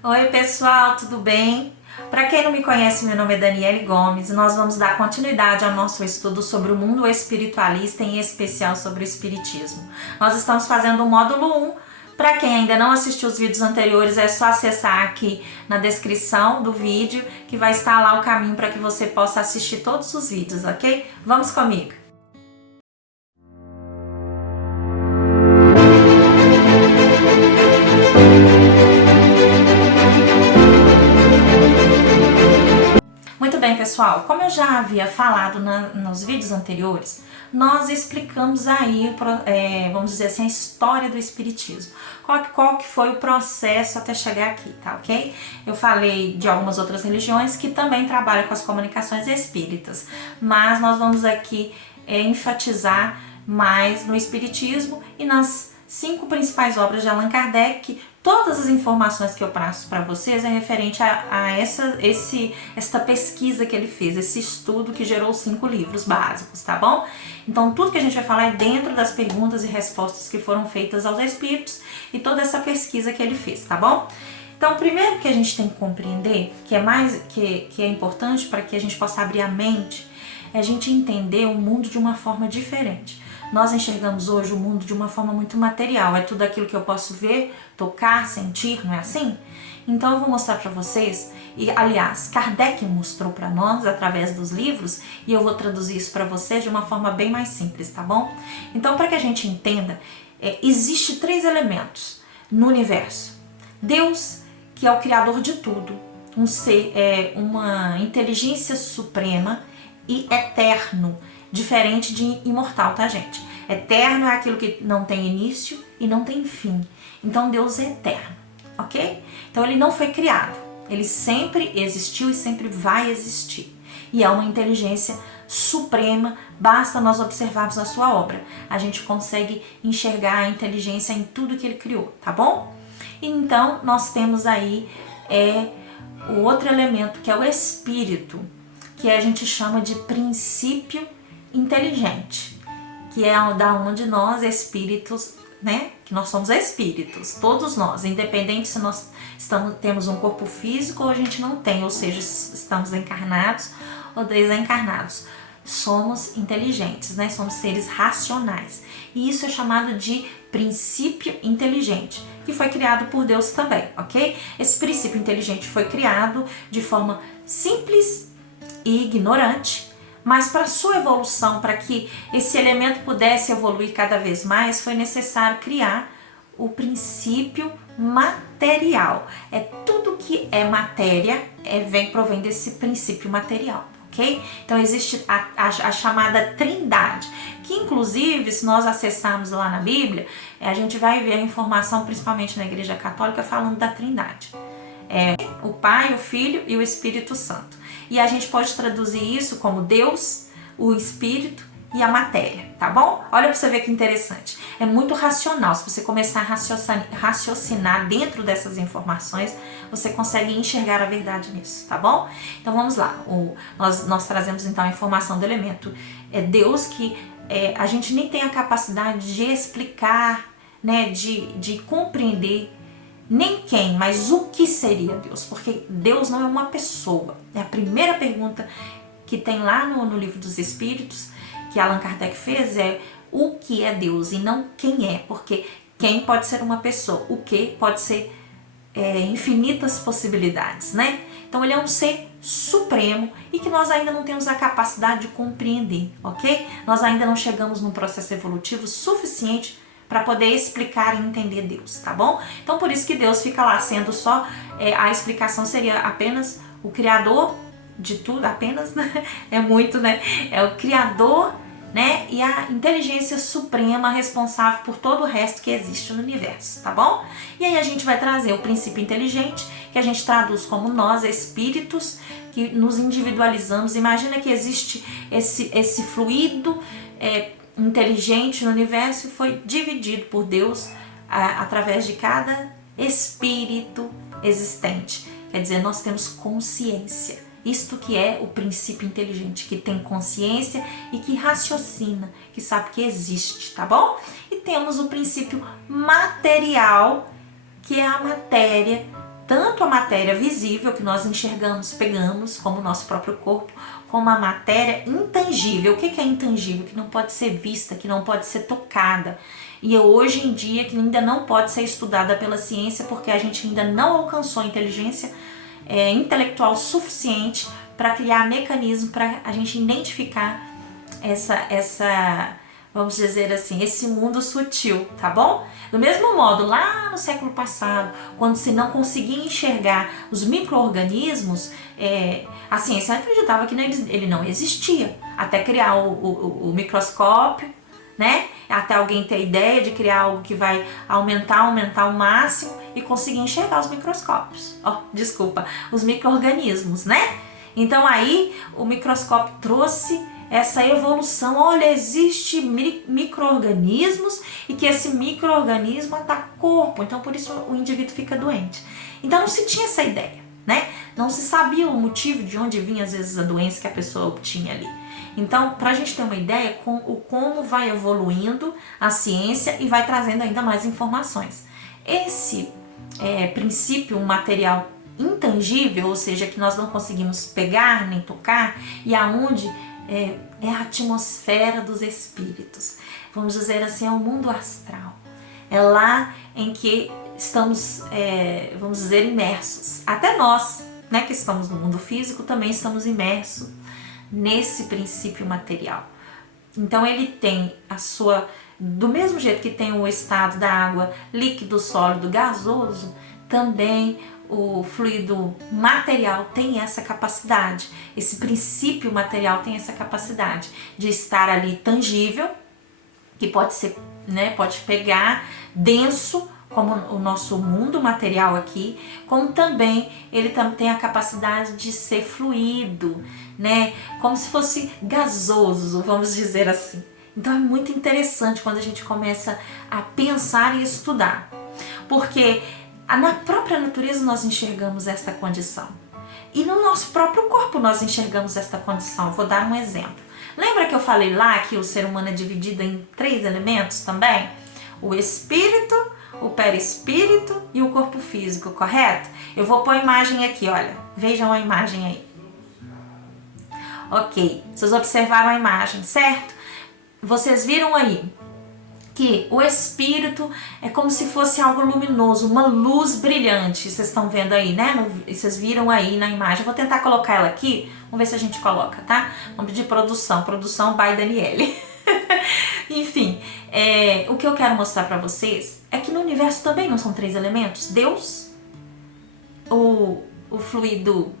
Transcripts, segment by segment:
Oi pessoal, tudo bem? Para quem não me conhece, meu nome é Daniele Gomes e nós vamos dar continuidade ao nosso estudo sobre o mundo espiritualista, em especial sobre o espiritismo. Nós estamos fazendo o módulo 1. Para quem ainda não assistiu os vídeos anteriores, é só acessar aqui na descrição do vídeo que vai estar lá o caminho para que você possa assistir todos os vídeos, ok? Vamos comigo! Muito bem, pessoal, como eu já havia falado nos vídeos anteriores, nós explicamos aí, vamos dizer assim, a história do espiritismo. Qual que foi o processo até chegar aqui, tá ok? Eu falei de algumas outras religiões que também trabalham com as comunicações espíritas, mas nós vamos aqui enfatizar mais no espiritismo e nas 5 principais obras de Allan Kardec. Todas as informações que eu passo para vocês é referente a esta pesquisa que ele fez, esse estudo que gerou 5 livros básicos, tá bom? Então tudo que a gente vai falar é dentro das perguntas e respostas que foram feitas aos espíritos e toda essa pesquisa que ele fez, tá bom? Então, primeiro que a gente tem que compreender, que é importante para que a gente possa abrir a mente, é a gente entender o mundo de uma forma diferente. Nós enxergamos hoje o mundo de uma forma muito material, é tudo aquilo que eu posso ver, tocar, sentir, não é assim? Então eu vou mostrar para vocês, e aliás, Kardec mostrou para nós através dos livros, e eu vou traduzir isso para vocês de uma forma bem mais simples, tá bom? Então, para que a gente entenda, existe 3 elementos no universo. Deus, que é o criador de tudo, um ser, uma inteligência suprema e eterno, diferente de imortal, tá, gente? Eterno é aquilo que não tem início e não tem fim. Então Deus é eterno, ok? Então ele não foi criado, ele sempre existiu e sempre vai existir. E é uma inteligência suprema, basta nós observarmos a sua obra. A gente consegue enxergar a inteligência em tudo que ele criou, tá bom? Então nós temos aí o outro elemento, que é o espírito, que a gente chama de princípio inteligente, que é da onde nós espíritos, né, que nós somos espíritos, todos nós, independente se nós temos um corpo físico ou a gente não tem, ou seja, estamos encarnados ou desencarnados, somos inteligentes, né, somos seres racionais, e isso é chamado de princípio inteligente, que foi criado por Deus também, ok? Esse princípio inteligente foi criado de forma simples e ignorante, mas para sua evolução, para que esse elemento pudesse evoluir cada vez mais, foi necessário criar o princípio material. É tudo que é matéria, provém desse princípio material, ok? Então existe a chamada trindade, que inclusive, se nós acessarmos lá na Bíblia, a gente vai ver a informação, principalmente na Igreja Católica, falando da trindade. O Pai, o Filho e o Espírito Santo. E a gente pode traduzir isso como Deus, o Espírito e a matéria, tá bom? Olha para você ver que interessante. É muito racional. Se você começar a raciocinar dentro dessas informações, você consegue enxergar a verdade nisso, tá bom? Então vamos lá. Nós trazemos então a informação do elemento. É Deus que a gente nem tem a capacidade de explicar, né, de compreender nem quem, mas o que seria Deus, porque Deus não é uma pessoa. É a primeira pergunta que tem lá no Livro dos Espíritos, que Allan Kardec fez, é o que é Deus e não quem é, porque quem pode ser uma pessoa, o que pode ser infinitas possibilidades, né? Então ele é um ser supremo e que nós ainda não temos a capacidade de compreender, ok? Nós ainda não chegamos num processo evolutivo suficiente para poder explicar e entender Deus, tá bom? Então por isso que Deus fica lá sendo só, a explicação seria apenas o Criador de tudo, apenas, né? É muito, né? É o Criador, né? E a inteligência suprema responsável por todo o resto que existe no universo, tá bom? E aí a gente vai trazer o princípio inteligente, que a gente traduz como nós, espíritos, que nos individualizamos. Imagina que existe esse fluido, inteligente no universo, foi dividido por Deus através de cada espírito existente. Quer dizer, nós temos consciência. Isto que é o princípio inteligente, que tem consciência e que raciocina, que sabe que existe, tá bom? E temos o princípio material, que é a matéria tanto tanto a matéria visível que nós enxergamos, pegamos, como o nosso próprio corpo, como a matéria intangível. O que é intangível? Que não pode ser vista, que não pode ser tocada. E hoje em dia que ainda não pode ser estudada pela ciência, porque a gente ainda não alcançou a inteligência intelectual suficiente para criar mecanismo para a gente identificar vamos dizer assim, esse mundo sutil, tá bom? Do mesmo modo, lá no século passado, quando se não conseguia enxergar os micro-organismos, a ciência acreditava que ele não existia, até criar o microscópio, né? Até alguém ter a ideia de criar algo que vai aumentar ao máximo e conseguir enxergar os microscópios. Os micro-organismos, né? Então aí o microscópio trouxe essa evolução. Olha, existe micro-organismos e que esse micro-organismo ataca o corpo, então por isso o indivíduo fica doente. Então não se tinha essa ideia, né? Não se sabia o motivo de onde vinha às vezes a doença que a pessoa obtinha ali. Então, para a gente ter uma ideia como vai evoluindo a ciência e vai trazendo ainda mais informações. Esse princípio material intangível, ou seja, que nós não conseguimos pegar nem tocar, e aonde é a atmosfera dos espíritos. Vamos dizer assim, é o mundo astral. É lá em que estamos, vamos dizer, imersos. Até nós, né, que estamos no mundo físico, também estamos imersos nesse princípio material. Então ele tem do mesmo jeito que tem o estado da água líquido, sólido, gasoso, também o fluido material tem essa capacidade, esse princípio material tem essa capacidade de estar ali tangível, que pode ser, né, pode pegar, denso, como o nosso mundo material aqui, como também ele tem a capacidade de ser fluido, né, como se fosse gasoso, vamos dizer assim. Então é muito interessante quando a gente começa a pensar e estudar, porque na própria natureza nós enxergamos esta condição. E no nosso próprio corpo nós enxergamos esta condição. Vou dar um exemplo. Lembra que eu falei lá que o ser humano é dividido em 3 elementos também? O espírito, o perispírito e o corpo físico, correto? Eu vou pôr a imagem aqui, olha. Vejam a imagem aí. Ok, vocês observaram a imagem, certo? Vocês viram aí que o espírito é como se fosse algo luminoso, uma luz brilhante. Vocês estão vendo aí, né? Vocês viram aí na imagem. Eu vou tentar colocar ela aqui. Vamos ver se a gente coloca, tá? Vamos pedir produção by Daniele. Enfim, o que eu quero mostrar para vocês é que no universo também não são 3 elementos. Deus, o fluido,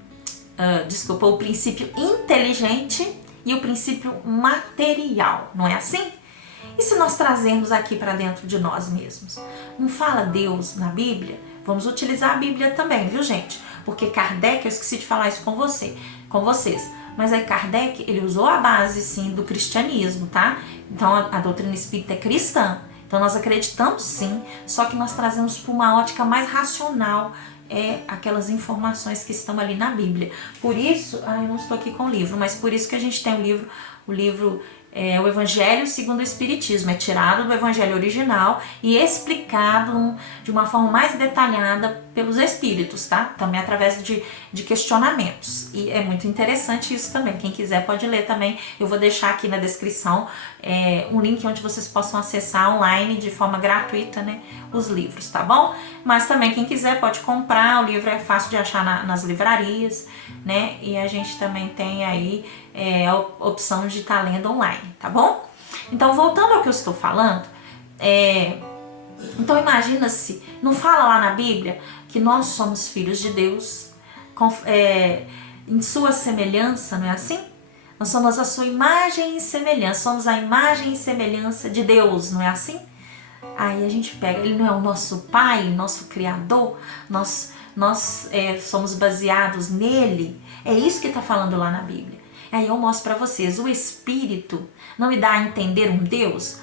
o princípio inteligente e o princípio material. Não é assim? E se nós trazermos aqui para dentro de nós mesmos? Não fala Deus na Bíblia? Vamos utilizar a Bíblia também, viu, gente? Porque Kardec, eu esqueci de falar isso com vocês, mas aí Kardec, ele usou a base, sim, do cristianismo, tá? Então a doutrina espírita é cristã, então nós acreditamos sim, só que nós trazemos para uma ótica mais racional, aquelas informações que estão ali na Bíblia. Por isso, eu não estou aqui com o livro, mas por isso que a gente tem o livro o Evangelho segundo o Espiritismo, é tirado do Evangelho original e explicado de uma forma mais detalhada pelos Espíritos, tá? Também através de questionamentos. E é muito interessante isso também. Quem quiser pode ler também. Eu vou deixar aqui na descrição um link onde vocês possam acessar online de forma gratuita, né, os livros, tá bom? Mas também quem quiser pode comprar, o livro é fácil de achar nas livrarias, né? E a gente também tem aí a opção de estar lendo online, tá bom? Então, voltando ao que eu estou falando, então imagina-se, não fala lá na Bíblia que nós somos filhos de Deus, em sua semelhança, não é assim? Nós somos a sua imagem e semelhança, somos a imagem e semelhança de Deus, não é assim? Aí a gente pega, ele não é o nosso Pai, nosso Criador, nós somos baseados nele, é isso que está falando lá na Bíblia. Aí eu mostro para vocês, o Espírito não me dá a entender um Deus,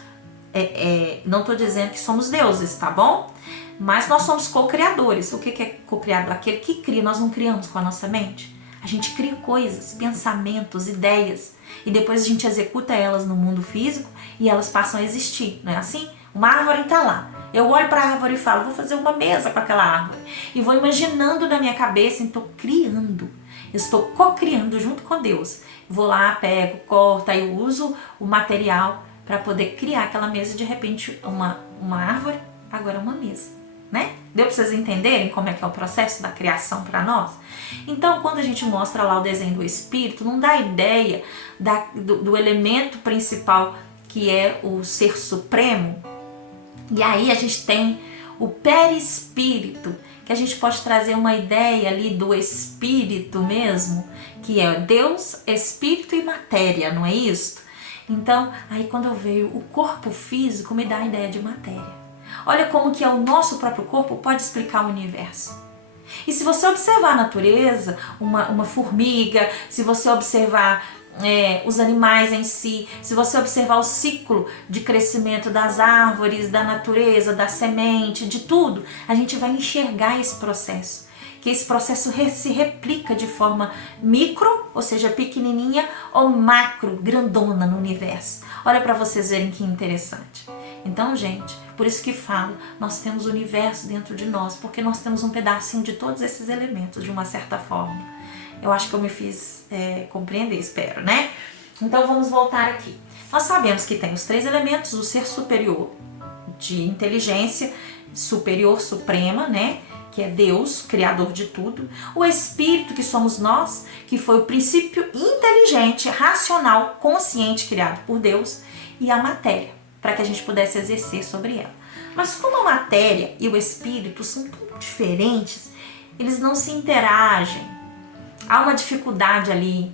não estou dizendo que somos deuses, tá bom? Mas nós somos co-criadores. O que é co-criador? Aquele que cria, nós não criamos com a nossa mente. A gente cria coisas, pensamentos, ideias, e depois a gente executa elas no mundo físico e elas passam a existir, não é assim? Uma árvore está lá, Eu olho para a árvore e falo, vou fazer uma mesa com aquela árvore. E vou imaginando na minha cabeça e estou criando. Eu estou co-criando junto com Deus. Vou lá, pego, corto, aí eu uso o material para poder criar aquela mesa e de repente uma árvore, agora é uma mesa, né? Deu para vocês entenderem como é que é o processo da criação para nós? Então, quando a gente mostra lá o desenho do Espírito, não dá ideia do elemento principal que é o Ser Supremo. E aí a gente tem o perispírito, que a gente pode trazer uma ideia ali do Espírito mesmo, que é Deus, Espírito e matéria, não é isso? Então, aí quando eu vejo o corpo físico, me dá a ideia de matéria. Olha como que é o nosso próprio corpo pode explicar o universo. E se você observar a natureza, uma formiga, se você observar os animais em si, se você observar o ciclo de crescimento das árvores, da natureza, da semente, de tudo, a gente vai enxergar esse processo. Que esse processo se replica de forma micro, ou seja, pequenininha, ou macro, grandona no universo. Olha para vocês verem que interessante. Então, gente, por isso que falo, nós temos o universo dentro de nós, porque nós temos um pedacinho de todos esses elementos, de uma certa forma. Eu acho que eu me fiz compreender, espero, né? Então, vamos voltar aqui. Nós sabemos que tem os 3 elementos, o ser superior de inteligência, superior, suprema, né? Que é Deus, criador de tudo, o Espírito, que somos nós, que foi o princípio inteligente, racional, consciente, criado por Deus, e a matéria, para que a gente pudesse exercer sobre ela. Mas como a matéria e o Espírito são tão diferentes, eles não se interagem, há uma dificuldade ali.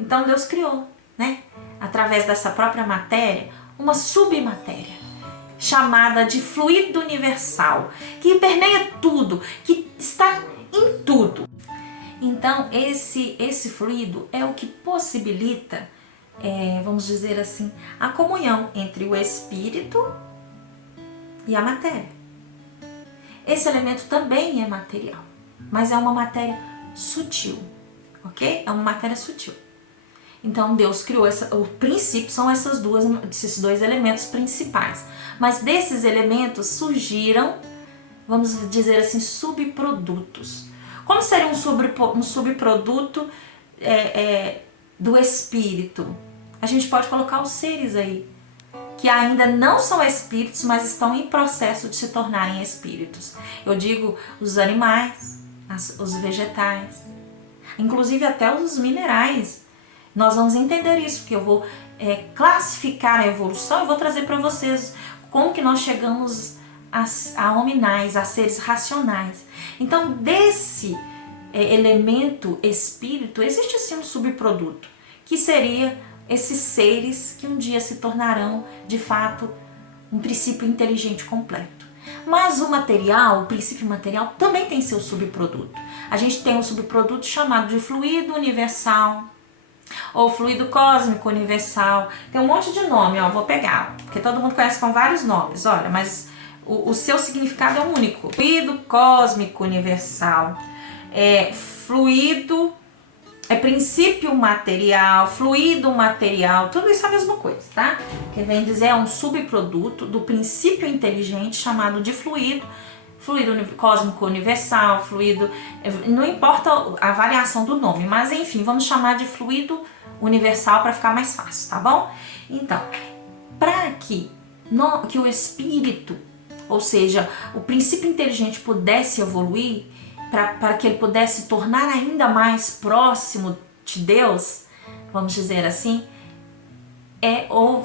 Então Deus criou, né, através dessa própria matéria, uma submatéria, chamada de fluido universal, que permeia tudo, que está em tudo. Então, esse fluido é o que possibilita, vamos dizer assim, a comunhão entre o espírito e a matéria. Esse elemento também é material, mas é uma matéria sutil, ok? É uma matéria sutil. Então Deus criou o princípio, são esses 2 elementos principais. Mas desses elementos surgiram, vamos dizer assim, subprodutos. Como seria um subproduto do espírito? A gente pode colocar os seres aí, que ainda não são espíritos, mas estão em processo de se tornarem espíritos. Eu digo os animais, os vegetais, inclusive até os minerais. Nós vamos entender isso, porque eu vou classificar a evolução e vou trazer para vocês como que nós chegamos a hominais, a seres racionais. Então, desse elemento espírito, existe sim um subproduto, que seria esses seres que um dia se tornarão, de fato, um princípio inteligente completo. Mas o material, o princípio material, também tem seu subproduto. A gente tem um subproduto chamado de fluido universal, ou fluido cósmico universal. Tem um monte de nome, ó, vou pegar, porque todo mundo conhece com vários nomes, olha, mas o seu significado é único. Fluido cósmico universal, fluido, princípio material, fluido material, tudo isso é a mesma coisa, tá? Que vem dizer é um subproduto do princípio inteligente chamado de fluido cósmico universal, fluido, não importa a variação do nome, mas enfim, vamos chamar de fluido universal para ficar mais fácil, tá bom? Então, para que o espírito, ou seja, o princípio inteligente pudesse evoluir, para que ele pudesse se tornar ainda mais próximo de Deus, vamos dizer assim,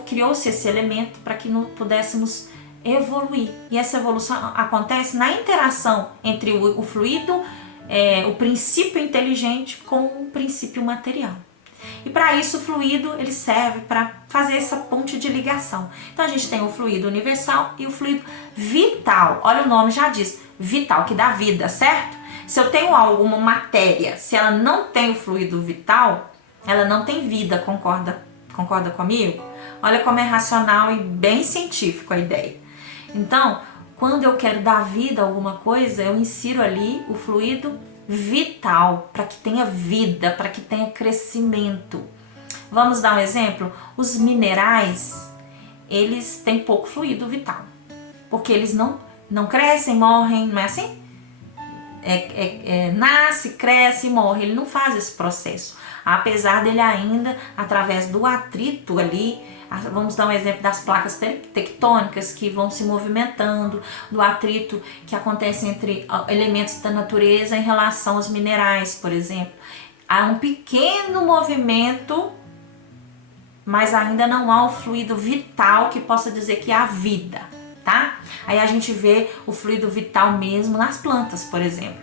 criou-se esse elemento para que não pudéssemos evoluir. E essa evolução acontece na interação entre o fluido, o princípio inteligente com o princípio material. E para isso o fluido ele serve para fazer essa ponte de ligação. Então a gente tem o fluido universal e o fluido vital. Olha, o nome já diz, vital, que dá vida, certo? Se eu tenho alguma matéria, se ela não tem o fluido vital, ela não tem vida, concorda comigo? Olha como é racional e bem científico a ideia. Então, quando eu quero dar vida a alguma coisa, eu insiro ali o fluido vital, para que tenha vida, para que tenha crescimento. Vamos dar um exemplo? Os minerais, eles têm pouco fluido vital. porque eles não crescem, morrem, não é assim? Nasce, cresce e morre, ele não faz esse processo. Apesar dele ainda, através do atrito ali, vamos dar um exemplo das placas tectônicas que vão se movimentando, do atrito que acontece entre elementos da natureza em relação aos minerais, por exemplo. Há um pequeno movimento, mas ainda não há o fluido vital que possa dizer que há vida, tá? Aí a gente vê o fluido vital mesmo nas plantas, por exemplo,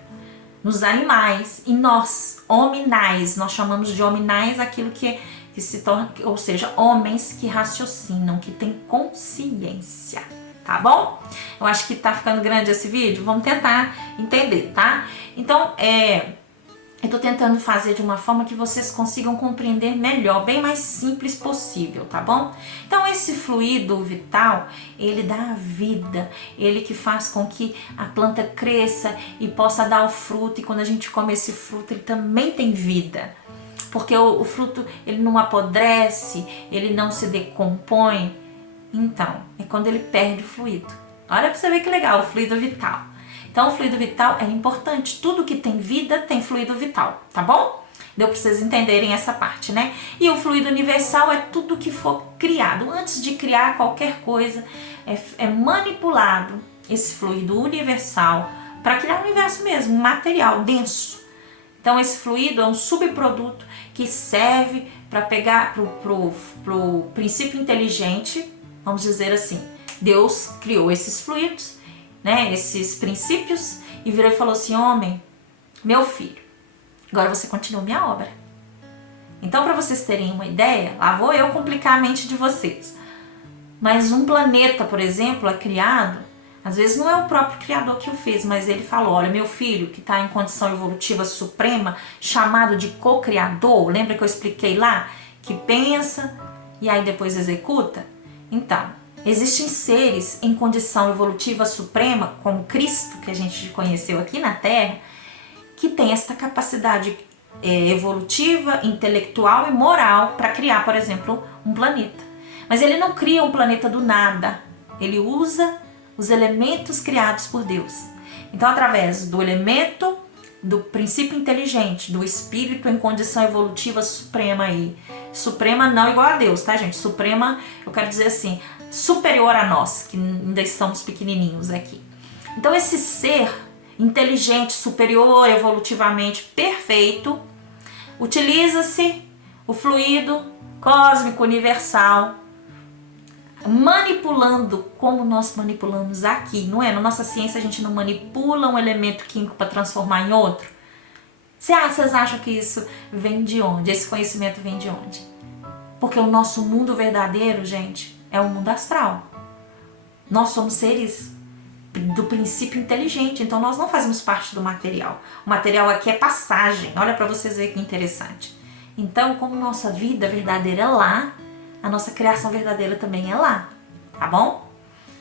nos animais, e nós, hominais, nós chamamos de hominais aquilo que se torna, ou seja, homens que raciocinam, que têm consciência, tá bom? Eu acho que tá ficando grande esse vídeo, vamos tentar entender, tá? Então, eu tô tentando fazer de uma forma que vocês consigam compreender melhor, bem mais simples possível, tá bom? Então esse fluido vital, ele dá a vida, ele que faz com que a planta cresça e possa dar o fruto, e quando a gente come esse fruto, ele também tem vida. Porque o fruto, ele não apodrece, ele não se decompõe. Então, é quando ele perde o fluido. Olha pra você ver que legal, o fluido vital. Então, o fluido vital é importante. Tudo que tem vida tem fluido vital, tá bom? Deu para vocês entenderem essa parte, né? E o fluido universal é tudo que for criado. Antes de criar qualquer coisa, é manipulado esse fluido universal para criar um universo mesmo, um material denso. Então, esse fluido é um subproduto que serve para pegar pro princípio inteligente, vamos dizer assim. Deus criou esses fluidos, né, esses princípios, e virou e falou assim: homem, meu filho, agora você continua minha obra. Então, para vocês terem uma ideia, lá vou eu complicar a mente de vocês. Mas um planeta, por exemplo, é criado, às vezes não é o próprio Criador que o fez, mas ele falou: olha, meu filho, que está em condição evolutiva suprema, chamado de co-criador, lembra que eu expliquei lá? Que pensa e aí depois executa? Então, existem seres em condição evolutiva suprema, como Cristo, que a gente conheceu aqui na Terra, que tem esta capacidade evolutiva, intelectual e moral para criar, por exemplo, um planeta. Mas ele não cria um planeta do nada, ele usa os elementos criados por Deus. Então, através do elemento, do princípio inteligente, do espírito em condição evolutiva suprema aí. Suprema não igual a Deus, tá, gente? Suprema, eu quero dizer assim, superior a nós, que ainda estamos pequenininhos aqui. Então, esse ser inteligente, superior, evolutivamente perfeito, utiliza-se o fluido cósmico universal, manipulando como nós manipulamos aqui, não é? Na nossa ciência a gente não manipula um elemento químico para transformar em outro. Vocês acham que isso vem de onde? Esse conhecimento vem de onde? Porque o nosso mundo verdadeiro, gente, é o mundo astral. Nós somos seres do princípio inteligente, então nós não fazemos parte do material. O material aqui é passagem, olha para vocês verem que interessante. Então, como nossa vida verdadeira é lá, a nossa criação verdadeira também é lá, tá bom?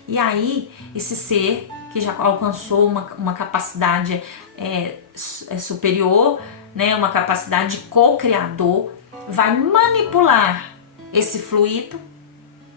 E aí, esse ser que já alcançou uma capacidade superior, né, uma capacidade de co-criador, vai manipular esse fluido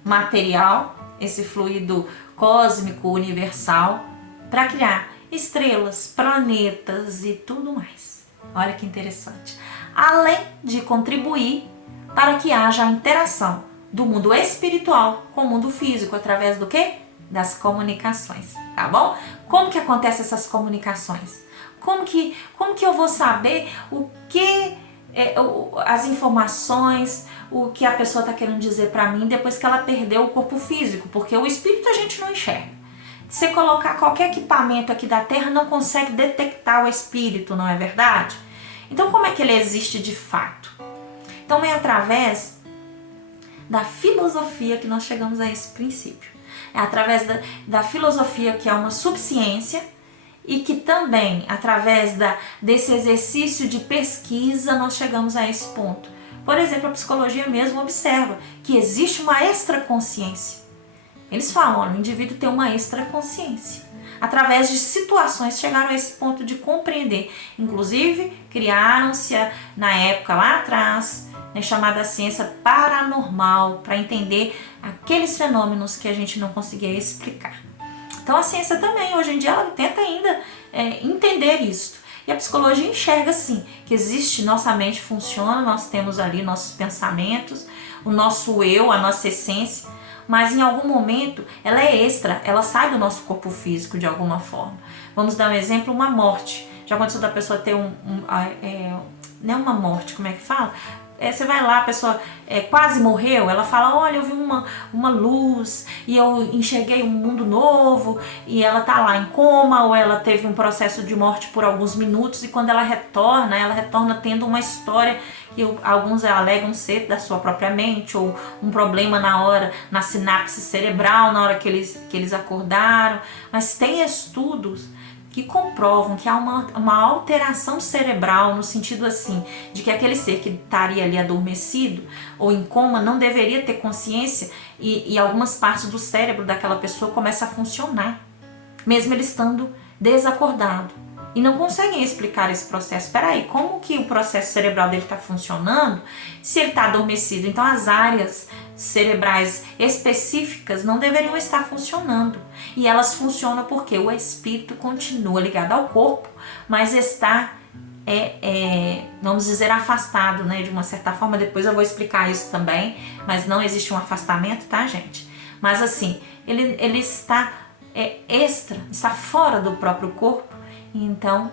material, esse fluido cósmico universal, para criar estrelas, planetas e tudo mais. Olha que interessante. Além de contribuir para que haja a interação do mundo espiritual com o mundo físico, através do quê? Das comunicações, tá bom? Como que acontecem essas comunicações? Como que eu vou saber o que, as informações, o que a pessoa está querendo dizer para mim depois que ela perdeu o corpo físico? Porque o espírito a gente não enxerga. Se você colocar qualquer equipamento aqui da Terra, não consegue detectar o espírito, não é verdade? Então, como é que ele existe de fato? Então, é através da filosofia que nós chegamos a esse princípio. É através da filosofia, que é uma subciência, e que também, através desse exercício de pesquisa, nós chegamos a esse ponto. Por exemplo, a psicologia mesmo observa que existe uma extraconsciência. Eles falam, olha, o indivíduo tem uma extraconsciência. Através de situações chegaram a esse ponto de compreender. Inclusive, criaram-se na época lá atrás, chamada ciência paranormal, para entender aqueles fenômenos que a gente não conseguia explicar. Então a ciência também, hoje em dia, ela tenta ainda entender isso. E a psicologia enxerga assim, que existe, nossa mente funciona, nós temos ali nossos pensamentos, o nosso eu, a nossa essência, mas em algum momento ela é extra, ela sai do nosso corpo físico de alguma forma. Vamos dar um exemplo, uma morte. Já aconteceu da pessoa ter não é uma morte, como é que fala? Você vai lá, a pessoa quase morreu, ela fala, olha, eu vi uma luz e eu enxerguei um mundo novo, e ela tá lá em coma, ou ela teve um processo de morte por alguns minutos, e quando ela retorna tendo uma história que alguns alegam ser da sua própria mente, ou um problema na sinapse cerebral, na hora que eles acordaram. Mas tem estudos que comprovam que há uma alteração cerebral, no sentido assim, de que aquele ser que estaria ali adormecido ou em coma não deveria ter consciência, e algumas partes do cérebro daquela pessoa começam a funcionar, mesmo ele estando desacordado. E não conseguem explicar esse processo. Espera aí, como que o processo cerebral dele está funcionando se ele está adormecido? Então as áreas cerebrais específicas não deveriam estar funcionando. E elas funcionam porque o espírito continua ligado ao corpo, mas está, vamos dizer, afastado, né, de uma certa forma. Depois eu vou explicar isso também, mas não existe um afastamento, tá, gente? Mas assim, ele está está fora do próprio corpo. Então,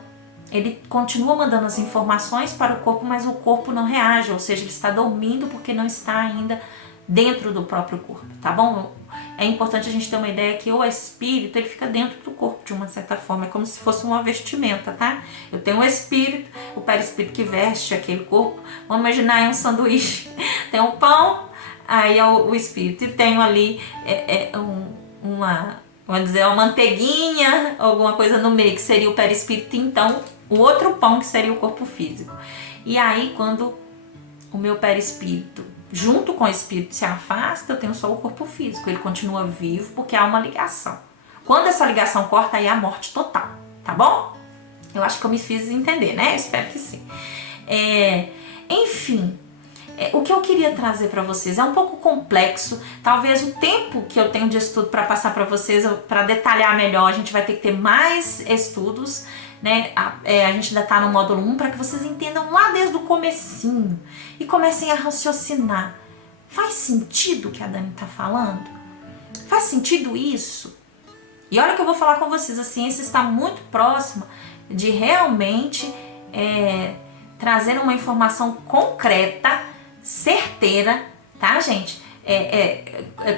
ele continua mandando as informações para o corpo, mas o corpo não reage, ou seja, ele está dormindo porque não está ainda dentro do próprio corpo, tá bom? É importante a gente ter uma ideia que o espírito, ele fica dentro do corpo de uma certa forma, é como se fosse uma vestimenta, tá? Eu tenho o espírito, o perispírito que veste aquele corpo. Vamos imaginar aí um sanduíche, tem o pão, aí é o espírito, e tenho ali vamos dizer, uma manteiguinha, alguma coisa no meio, que seria o perispírito, então o outro pão, que seria o corpo físico. E aí, quando o meu perispírito, junto com o espírito, se afasta, eu tenho só o corpo físico, ele continua vivo, porque há uma ligação. Quando essa ligação corta, aí é a morte total, tá bom? Eu acho que eu me fiz entender, né? Eu espero que sim. Enfim, o que eu queria trazer para vocês é um pouco complexo. Talvez o tempo que eu tenho de estudo para passar para vocês, para detalhar melhor, a gente vai ter que ter mais estudos, né? A gente ainda está no módulo 1, para que vocês entendam lá desde o comecinho e comecem a raciocinar. Faz sentido o que a Dani está falando? Faz sentido isso? E olha que eu vou falar com vocês, a ciência está muito próxima de realmente trazer uma informação concreta, certeira, tá, gente?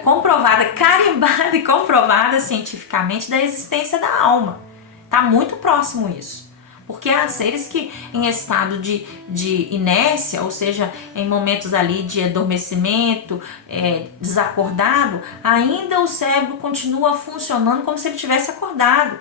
Comprovada, carimbada e comprovada cientificamente da existência da alma. Tá muito próximo isso. Porque há seres que em estado de inércia, ou seja, em momentos ali de adormecimento, desacordado, ainda o cérebro continua funcionando como se ele tivesse acordado.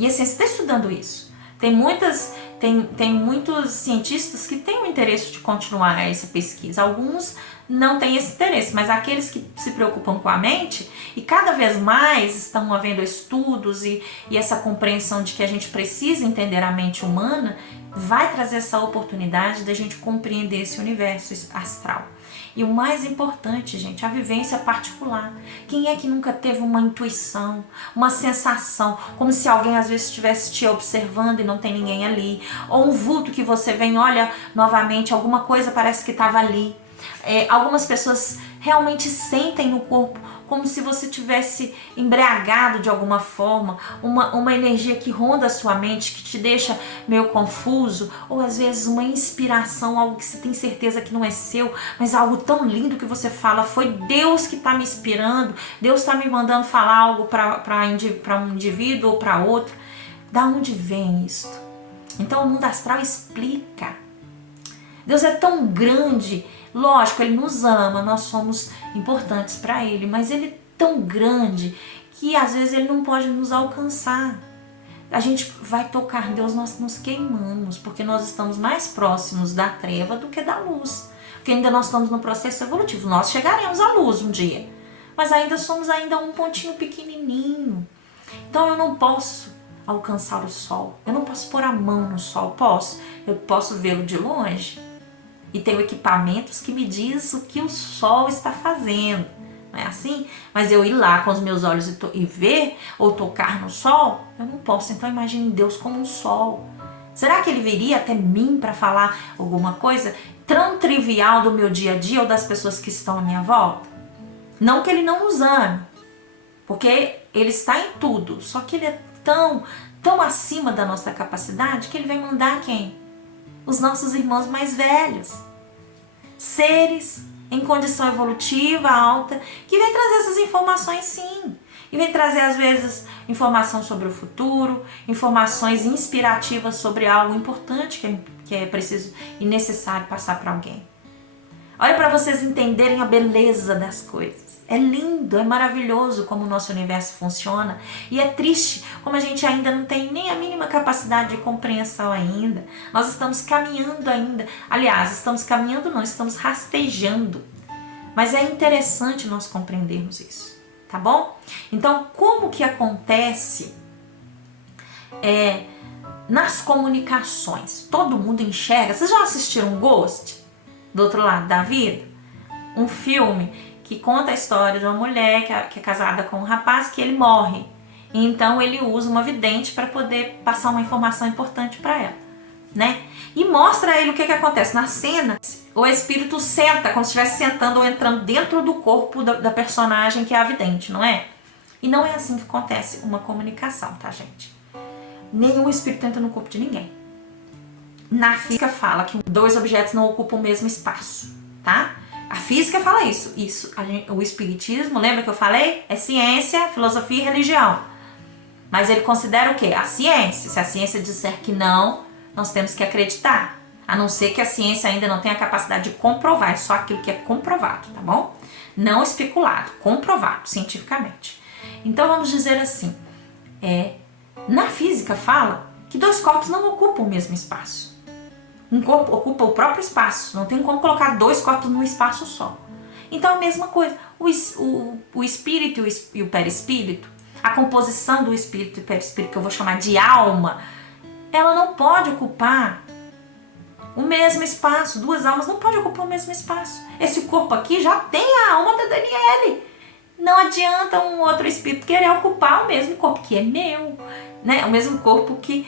E a ciência está estudando isso. Tem muitos cientistas que têm o interesse de continuar essa pesquisa. Alguns não têm esse interesse, mas aqueles que se preocupam com a mente, e cada vez mais estão havendo estudos e essa compreensão de que a gente precisa entender a mente humana, vai trazer essa oportunidade da gente compreender esse universo astral. E o mais importante, gente, a vivência particular. Quem é que nunca teve uma intuição, uma sensação, como se alguém às vezes estivesse te observando e não tem ninguém ali, ou um vulto que você vem, olha novamente, alguma coisa parece que estava ali. Algumas pessoas realmente sentem no corpo como se você tivesse embriagado de alguma forma, uma energia que ronda a sua mente, que te deixa meio confuso, ou às vezes uma inspiração, algo que você tem certeza que não é seu, mas algo tão lindo que você fala, foi Deus que está me inspirando, Deus está me mandando falar algo para um indivíduo ou para outro. Da onde vem isso? Então o mundo astral explica. Deus é tão grande. Lógico, Ele nos ama, nós somos importantes para Ele, mas Ele é tão grande que às vezes Ele não pode nos alcançar. A gente vai tocar Deus, nós nos queimamos, porque nós estamos mais próximos da treva do que da luz. Porque ainda nós estamos no processo evolutivo, nós chegaremos à luz um dia, mas ainda somos um pontinho pequenininho. Então eu não posso alcançar o sol, eu não posso pôr a mão no sol, eu posso vê-lo de longe. E tenho equipamentos que me diz o que o sol está fazendo, não é assim? Mas eu ir lá com os meus olhos e ver, ou tocar no sol, eu não posso. Então imagine Deus como um sol. Será que ele viria até mim para falar alguma coisa tão trivial do meu dia a dia ou das pessoas que estão à minha volta? Não que ele não nos ame, porque ele está em tudo, só que ele é tão acima da nossa capacidade que ele vai mandar quem? Os nossos irmãos mais velhos. Seres em condição evolutiva alta, que vem trazer essas informações sim. E vem trazer às vezes informação sobre o futuro, informações inspirativas sobre algo importante que é preciso e necessário passar para alguém. Olha para vocês entenderem a beleza das coisas. É lindo, é maravilhoso como o nosso universo funciona. E é triste como a gente ainda não tem nem a mínima capacidade de compreensão ainda. Nós estamos caminhando ainda. Aliás, estamos caminhando não, estamos rastejando. Mas é interessante nós compreendermos isso, tá bom? Então, como que acontece nas comunicações? Todo mundo enxerga. Vocês já assistiram Ghost? Do outro lado da vida? Um filme que conta a história de uma mulher que é casada com um rapaz que ele morre. E então ele usa uma vidente para poder passar uma informação importante para ela, né? E mostra a ele o que acontece. Na cena, o espírito senta, como se estivesse sentando ou entrando dentro do corpo da personagem que é a vidente, não é? E não é assim que acontece uma comunicação, tá, gente? Nenhum espírito entra no corpo de ninguém. Na física fala que dois objetos não ocupam o mesmo espaço, tá? A física fala isso. O espiritismo, lembra que eu falei? É ciência, filosofia e religião. Mas ele considera o quê? A ciência. Se a ciência disser que não, nós temos que acreditar. A não ser que a ciência ainda não tenha a capacidade de comprovar. É só aquilo que é comprovado, tá bom? Não especulado, comprovado cientificamente. Então vamos dizer assim, na física fala que dois corpos não ocupam o mesmo espaço. Um corpo ocupa o próprio espaço, não tem como colocar dois corpos num espaço só. Então a mesma coisa, o espírito e o perispírito, a composição do espírito e perispírito, que eu vou chamar de alma, ela não pode ocupar o mesmo espaço. Duas almas não podem ocupar o mesmo espaço. Esse corpo aqui já tem a alma da Daniele. Não adianta um outro espírito querer ocupar o mesmo corpo que é meu, né? O mesmo corpo que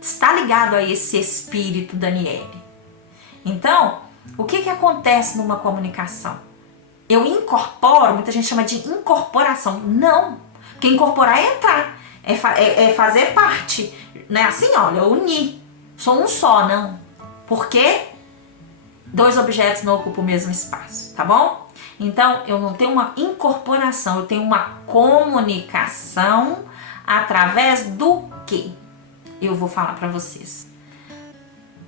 está ligado a esse espírito Daniele. Então, o que acontece numa comunicação? Eu incorporo, muita gente chama de incorporação. Não, porque incorporar é entrar, é fazer parte, né? Assim, olha, unir. Sou um só, não. Porque dois objetos não ocupam o mesmo espaço, tá bom? Então, eu não tenho uma incorporação, eu tenho uma comunicação através do quê? Eu vou falar para vocês.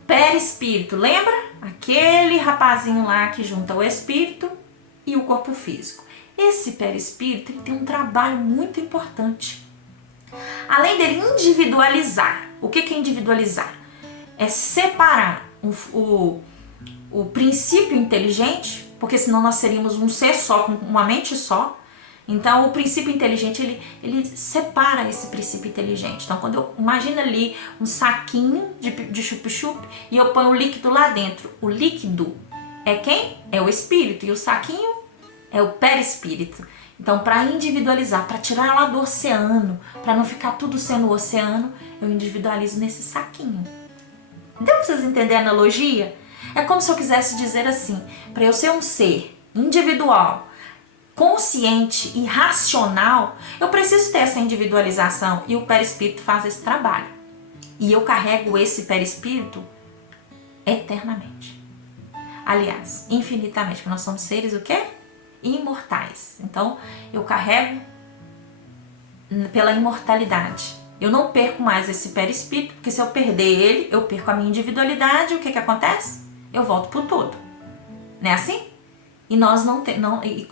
Perispírito, lembra? Aquele rapazinho lá que junta o espírito e o corpo físico. Esse perispírito tem um trabalho muito importante. Além dele individualizar. O que é individualizar? É separar o princípio inteligente, porque senão nós seríamos um ser só, com uma mente só. Então, o princípio inteligente, ele separa esse princípio inteligente. Então, quando eu imagino ali um saquinho de chup-chup e eu ponho o líquido lá dentro. O líquido é quem? É o espírito. E o saquinho é o perispírito. Então, para individualizar, para tirar lá do oceano, para não ficar tudo sendo o oceano, eu individualizo nesse saquinho. Deu para vocês entenderem a analogia? É como se eu quisesse dizer assim, para eu ser um ser individual, consciente e racional, eu preciso ter essa individualização e o perispírito faz esse trabalho. E eu carrego esse perispírito eternamente. Aliás, infinitamente, porque nós somos seres o quê? Imortais. Então, eu carrego pela imortalidade. Eu não perco mais esse perispírito, porque se eu perder ele, eu perco a minha individualidade, e o que acontece? Eu volto pro todo. Não é assim? E nós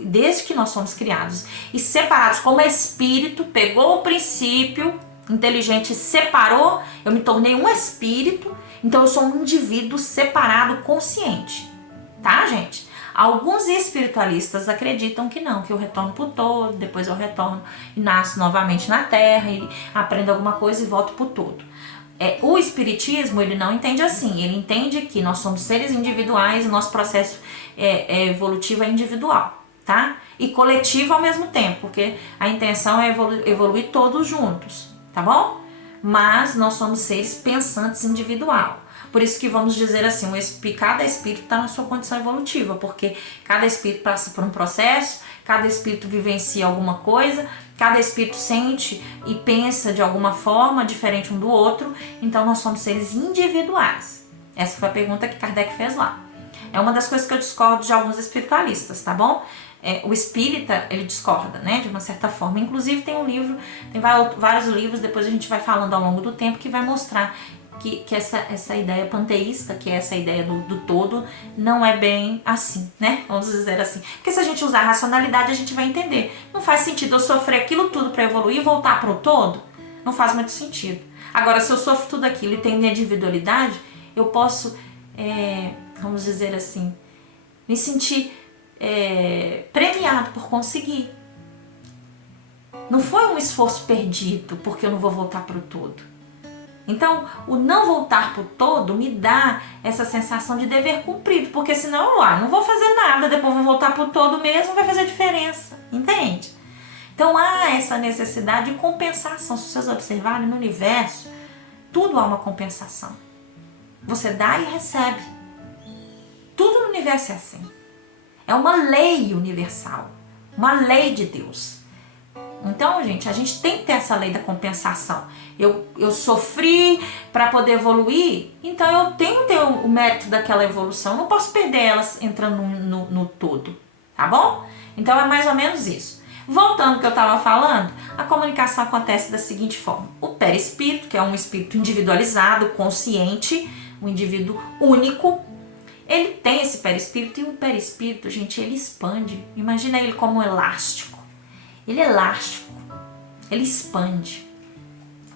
desde que nós somos criados e separados como espírito, pegou o princípio inteligente, separou, eu me tornei um espírito, então eu sou um indivíduo separado, consciente, tá, gente? Alguns espiritualistas acreditam que não, que eu retorno pro todo, depois eu retorno e nasço novamente na Terra e aprendo alguma coisa e volto pro todo. O espiritismo, ele não entende assim, ele entende que nós somos seres individuais e nosso processo evolutivo é individual, tá? E coletivo ao mesmo tempo, porque a intenção é evoluir todos juntos, tá bom? Mas nós somos seres pensantes individual. Por isso que vamos dizer assim, cada espírito está na sua condição evolutiva, porque cada espírito passa por um processo, cada espírito vivencia alguma coisa, cada espírito sente e pensa de alguma forma diferente um do outro, então nós somos seres individuais. Essa foi a pergunta que Kardec fez lá. É uma das coisas que eu discordo de alguns espiritualistas, tá bom? O espírita, ele discorda, né, de uma certa forma. Inclusive tem um livro, tem vários livros, depois a gente vai falando ao longo do tempo, que vai mostrar que essa ideia panteísta, que é essa ideia do todo, não é bem assim, né? Vamos dizer assim. Porque se a gente usar a racionalidade, a gente vai entender. Não faz sentido eu sofrer aquilo tudo para evoluir e voltar para o todo? Não faz muito sentido. Agora, se eu sofro tudo aquilo e tenho minha individualidade, eu posso, vamos dizer assim, me sentir premiado por conseguir. Não foi um esforço perdido, porque eu não vou voltar para o todo. Então, o não voltar para o todo me dá essa sensação de dever cumprido, porque senão eu não vou fazer nada, depois vou voltar para o todo mesmo, vai fazer diferença, entende? Então há essa necessidade de compensação. Se vocês observarem no universo, tudo há uma compensação. Você dá e recebe. Tudo no universo é assim. É uma lei universal, uma lei de Deus. Então, gente, a gente tem que ter essa lei da compensação. Eu sofri para poder evoluir, então eu tenho que ter o mérito daquela evolução. Não posso perder elas entrando no todo, tá bom? Então é mais ou menos isso. Voltando ao que eu estava falando, a comunicação acontece da seguinte forma. O perispírito, que é um espírito individualizado, consciente, um indivíduo único, ele tem esse perispírito, e o perispírito, gente, ele expande. Imagina ele como um elástico. Ele é elástico, ele expande.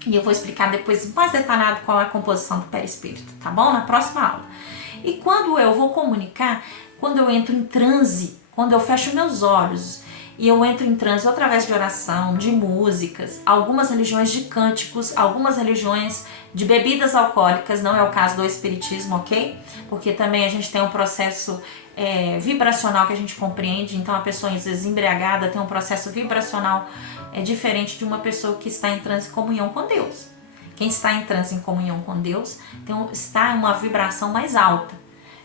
E eu vou explicar depois mais detalhado qual é a composição do perispírito, tá bom? Na próxima aula. E quando eu vou comunicar, quando eu entro em transe, quando eu fecho meus olhos e eu entro em transe através de oração, de músicas, algumas religiões de cânticos, algumas religiões de bebidas alcoólicas, não é o caso do espiritismo, ok? Porque também a gente tem um processo vibracional que a gente compreende, então a pessoa às vezes embriagada tem um processo vibracional diferente de uma pessoa que está em transe em comunhão com Deus. Quem está em transe em comunhão com Deus está em uma vibração mais alta.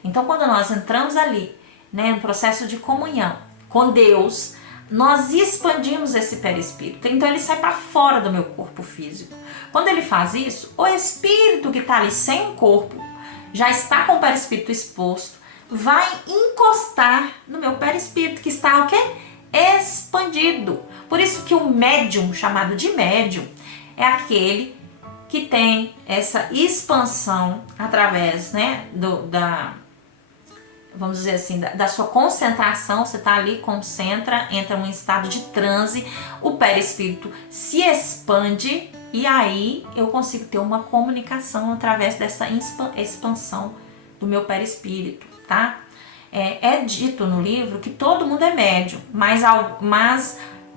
Então quando nós entramos ali, né, no processo de comunhão com Deus, nós expandimos esse perispírito, então ele sai para fora do meu corpo físico. Quando ele faz isso, o espírito que está ali sem o corpo, já está com o perispírito exposto, vai encostar no meu perispírito, que está o quê? Expandido. Por isso que o médium, chamado de médium, é aquele que tem essa expansão através, né, vamos dizer assim, da sua concentração. Você está ali, concentra, entra em um estado de transe, o perispírito se expande e aí eu consigo ter uma comunicação através dessa expansão do meu perispírito, tá? É dito no livro que todo mundo é médium, mas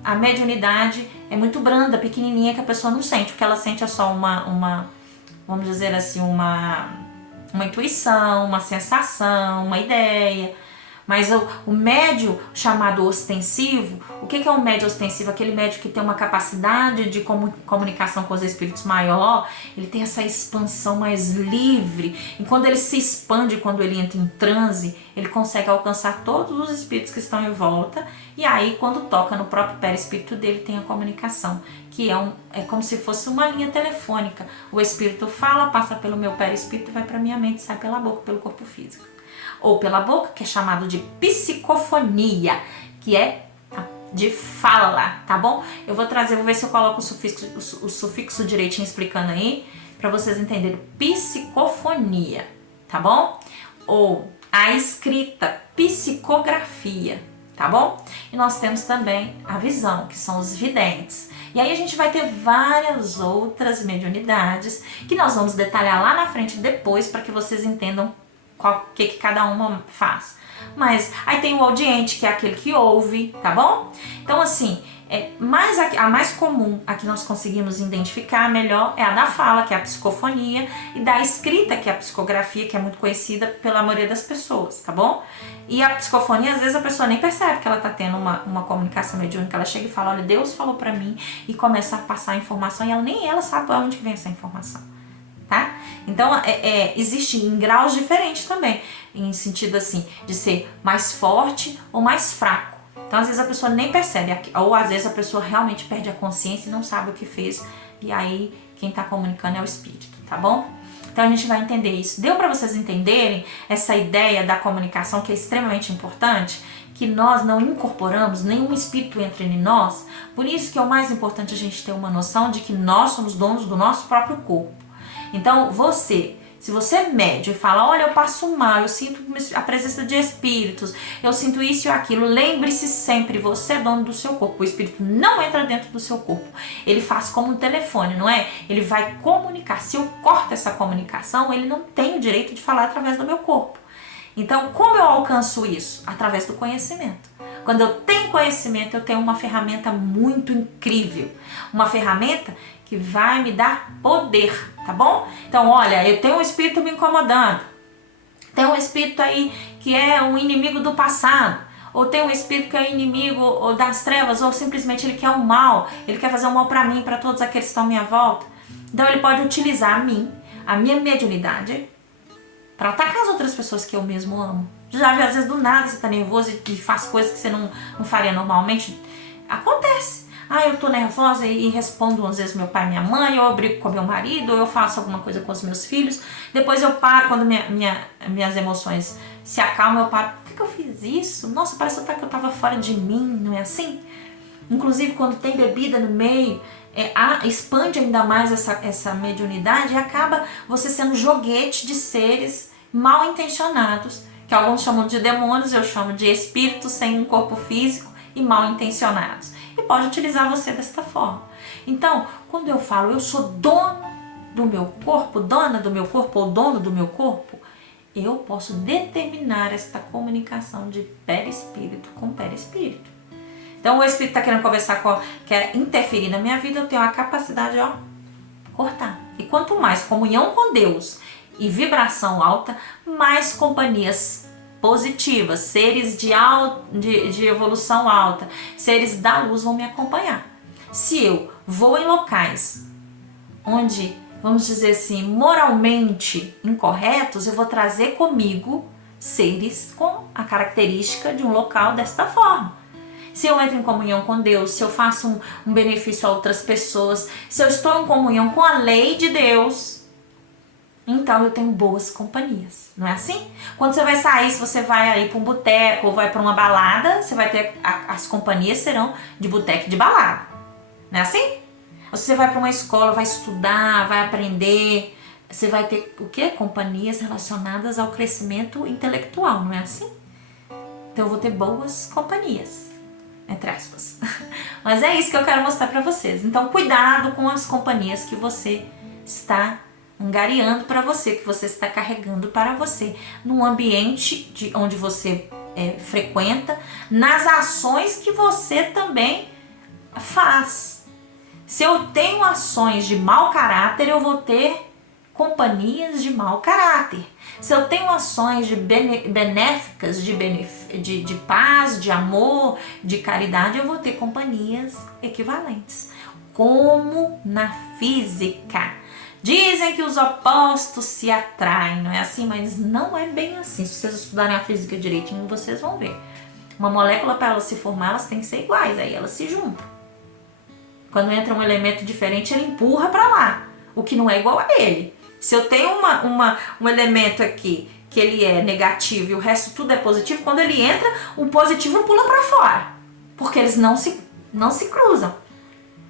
a mediunidade é muito branda, pequenininha, que a pessoa não sente. O que ela sente é só uma vamos dizer assim, uma intuição, uma sensação, uma ideia. Mas o médio chamado ostensivo, o que é um médio ostensivo? Aquele médio que tem uma capacidade de comunicação com os espíritos maior, ele tem essa expansão mais livre. E quando ele se expande, quando ele entra em transe, ele consegue alcançar todos os espíritos que estão em volta. E aí, quando toca no próprio perispírito dele, tem a comunicação, que é como se fosse uma linha telefônica. O espírito fala, passa pelo meu perispírito, vai para minha mente, sai pela boca, pelo corpo físico. Ou pela boca, que é chamado de psicofonia, que é de fala, tá bom? Eu vou ver se eu coloco o sufixo direitinho explicando aí, para vocês entenderem. Psicofonia, tá bom? Ou a escrita, psicografia, tá bom? E nós temos também a visão, que são os videntes. E aí a gente vai ter várias outras mediunidades, que nós vamos detalhar lá na frente depois, para que vocês entendam o que cada uma faz. Mas aí tem o audiente, que é aquele que ouve, tá bom? Então assim, A mais comum, a que nós conseguimos identificar melhor, é a da fala, que é a psicofonia, e da escrita, que é a psicografia, que é muito conhecida pela maioria das pessoas, tá bom? E a psicofonia, às vezes a pessoa nem percebe que ela tá tendo uma comunicação mediúnica, ela chega e fala, olha, Deus falou pra mim, e começa a passar a informação, e nem ela sabe de onde que vem essa informação, tá? Então, existe em graus diferentes também, em sentido assim, de ser mais forte ou mais fraco. Então, às vezes a pessoa nem percebe, ou às vezes a pessoa realmente perde a consciência e não sabe o que fez, e aí quem está comunicando é o espírito, tá bom? Então a gente vai entender isso. Deu para vocês entenderem essa ideia da comunicação que é extremamente importante? Que nós não incorporamos, nenhum espírito entra em nós. Por isso que é o mais importante a gente ter uma noção de que nós somos donos do nosso próprio corpo. Então se você é médio e fala, olha, eu passo mal, eu sinto a presença de espíritos, eu sinto isso e aquilo, lembre-se sempre, você é dono do seu corpo. O espírito não entra dentro do seu corpo. Ele faz como um telefone, não é? Ele vai comunicar. Se eu corto essa comunicação, ele não tem o direito de falar através do meu corpo. Então, como eu alcanço isso? Através do conhecimento. Quando eu tenho conhecimento, eu tenho uma ferramenta muito incrível. Uma ferramenta que vai me dar poder, tá bom? Então, olha, eu tenho um espírito me incomodando. Tem um espírito aí que é um inimigo do passado. Ou tem um espírito que é inimigo das trevas, ou simplesmente ele quer o mal. Ele quer fazer o mal pra mim, pra todos aqueles que estão à minha volta. Então, ele pode utilizar a minha mediunidade, para atacar as outras pessoas que eu mesmo amo. Já viu, às vezes do nada você tá nervoso e faz coisas que você não faria normalmente. Acontece. Eu tô nervosa e respondo às vezes meu pai e minha mãe, ou eu brigo com meu marido, ou eu faço alguma coisa com os meus filhos. Depois eu paro, quando minhas emoções se acalmam, eu paro. Por que eu fiz isso? Nossa, parece até que eu tava fora de mim, não é assim? Inclusive quando tem bebida no meio, expande ainda mais essa mediunidade e acaba você sendo joguete de seres mal intencionados, que alguns chamam de demônios, eu chamo de espíritos sem um corpo físico e mal intencionados. E pode utilizar você desta forma. Então, quando eu falo eu sou dono do meu corpo, dona do meu corpo ou dono do meu corpo, eu posso determinar esta comunicação de perispírito com perispírito. Então o espírito está querendo conversar quer interferir na minha vida, eu tenho a capacidade de cortar. E quanto mais comunhão com Deus e vibração alta, mais companhias positivas, seres de evolução alta, seres da luz vão me acompanhar. Se eu vou em locais onde, vamos dizer assim, moralmente incorretos, eu vou trazer comigo seres com a característica de um local desta forma. Se eu entro em comunhão com Deus, se eu faço um benefício a outras pessoas, se eu estou em comunhão com a lei de Deus, então eu tenho boas companhias, não é assim? Quando você vai sair, se você vai aí para um boteco ou vai para uma balada, você vai ter, as companhias serão de boteco e de balada, não é assim? Ou se você vai para uma escola, vai estudar, vai aprender, você vai ter o quê? Companhias relacionadas ao crescimento intelectual, não é assim? Então eu vou ter boas companhias, entre aspas. Mas é isso que eu quero mostrar para vocês. Então cuidado com as companhias que você está angariando para você, que você está carregando para você, num ambiente onde você frequenta, nas ações que você também faz. Se eu tenho ações de mau caráter, eu vou ter companhias de mau caráter. Se eu tenho ações benéficas, de paz, de amor, de caridade, eu vou ter companhias equivalentes. Como na física. Dizem que os opostos se atraem, não é assim? Mas não é bem assim. Se vocês estudarem a física direitinho, vocês vão ver. Uma molécula, para ela se formar, elas têm que ser iguais, aí elas se juntam. Quando entra um elemento diferente, ele empurra para lá, o que não é igual a ele. Se eu tenho um elemento aqui que ele é negativo e o resto tudo é positivo, quando ele entra, o positivo pula para fora, porque eles não se cruzam.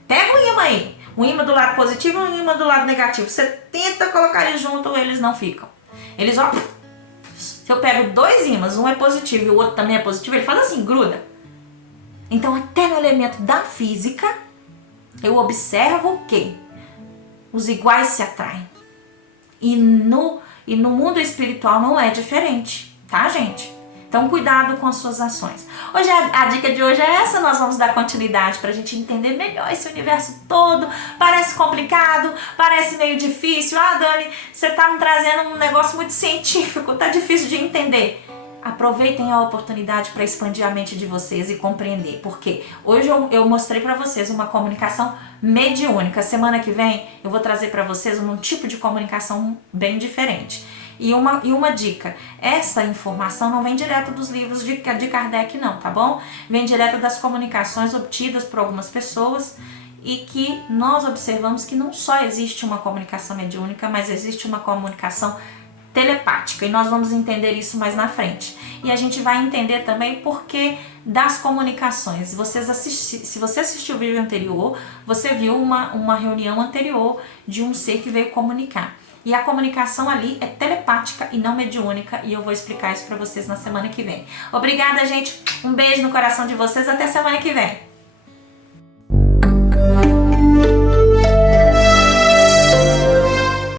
Pega o ímã aí, um ímã do lado positivo e um ímã do lado negativo. Você tenta colocar eles juntos, eles não ficam. Eles, se eu pego dois ímãs, um é positivo e o outro também é positivo, ele faz assim, gruda. Então, até no elemento da física, eu observo o quê? Os iguais se atraem. E no mundo espiritual não é diferente, tá, gente? Então, cuidado com as suas ações. Hoje, a dica de hoje é essa, nós vamos dar continuidade para a gente entender melhor esse universo todo. Parece complicado, parece meio difícil. Ah, Dani, você está me trazendo um negócio muito científico, tá difícil de entender. Aproveitem a oportunidade para expandir a mente de vocês e compreender, porque hoje eu mostrei para vocês uma comunicação mediúnica. Semana que vem eu vou trazer para vocês um tipo de comunicação bem diferente. E uma dica, essa informação não vem direto dos livros de Kardec não, tá bom? Vem direto das comunicações obtidas por algumas pessoas e que nós observamos que não só existe uma comunicação mediúnica, mas existe uma comunicação telepática, e nós vamos entender isso mais na frente. E a gente vai entender também por que das comunicações. Se você assistiu o vídeo anterior, você viu uma reunião anterior de um ser que veio comunicar. E a comunicação ali é telepática e não mediúnica, e eu vou explicar isso para vocês na semana que vem. Obrigada, gente. Um beijo no coração de vocês. Até semana que vem.